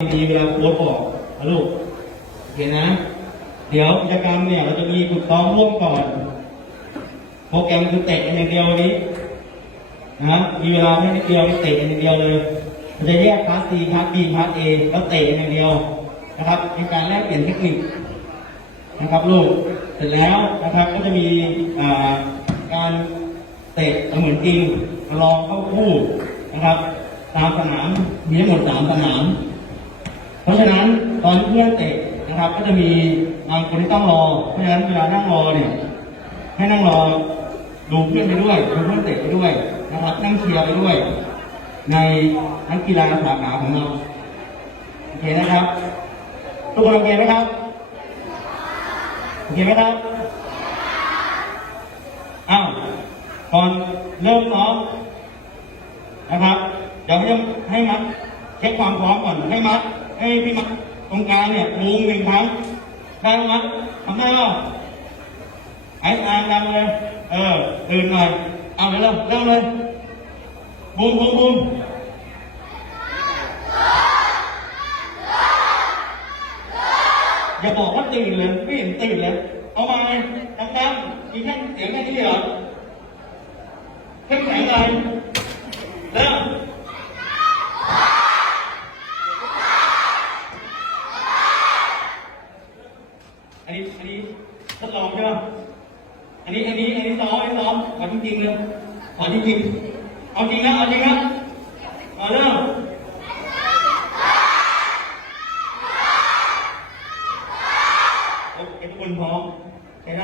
มีเวลาโค้ชบอกนะลูกโอเคนะ เดี๋ยวกิจกรรมเนี่ยเราจะมีฝึกซ้อมร่วมก่อน โปรแกรมคือเตะกันอย่างเดียววันนี้นะมีเวลาแค่นิดเดียวเตะกันอย่างเดียวเลยมันจะแยกพาร์ท C พาร์ท B พาร์ท A แล้วเตะกันอย่างเดียวนะครับเป็นการแลกเปลี่ยนเทคนิคนะครับลูกเสร็จแล้วนะครับก็จะมีการเตะเหมือนจริงลองเข้าคู่นะครับ ตามสนามมีทั้งหมดสามสนาม ราะฉะนั้นตอนเพื่อนเตะนะครับ ก็จะมีบางคนที่ต้องรอ เพราะฉะนั้นเวลานั่งรอเนี่ยให้นั่งรอดูเพื่อนไปด้วยดูเพื่อนเตะไปด้วยนะครับ นั่งเชียร์ไปด้วย ในนักกีฬาสาขาของเราโอเคนะครับ ทุกคนโอเคไหมครับโอเคไหมครับอ้าวก่อนเริ่มซ้อมนะครับเดี๋ยวจะให้มัดเช็คความพร้อมก่อนให้มัด ให้พี่มัดตรงกลางเนี่ยมูงหนึ่งครั้งได้ไหมมัดทำได้เปล่าไอ้ตามดังเลย เออตื่นหน่อยเอาเร็วเริ่มเลยบูมบูมบูมอย่าบอกว่าตื่นเลยไม่เห็นตื่นเลยเอามาเลยดังๆมีแค่เสียงแค่นี้เหรอเข้มแข็งเลย อันนี้อันนี้ทดลองใช่ไหมอันนี้อันนี้อันนี้ซ้อมอันนี้ซ้อมขอจริงๆเลยขอจริงๆเอาจริงนะเอาจริงนะเอาเริ่มโอเคทุกคนพร้อมใช่ไหม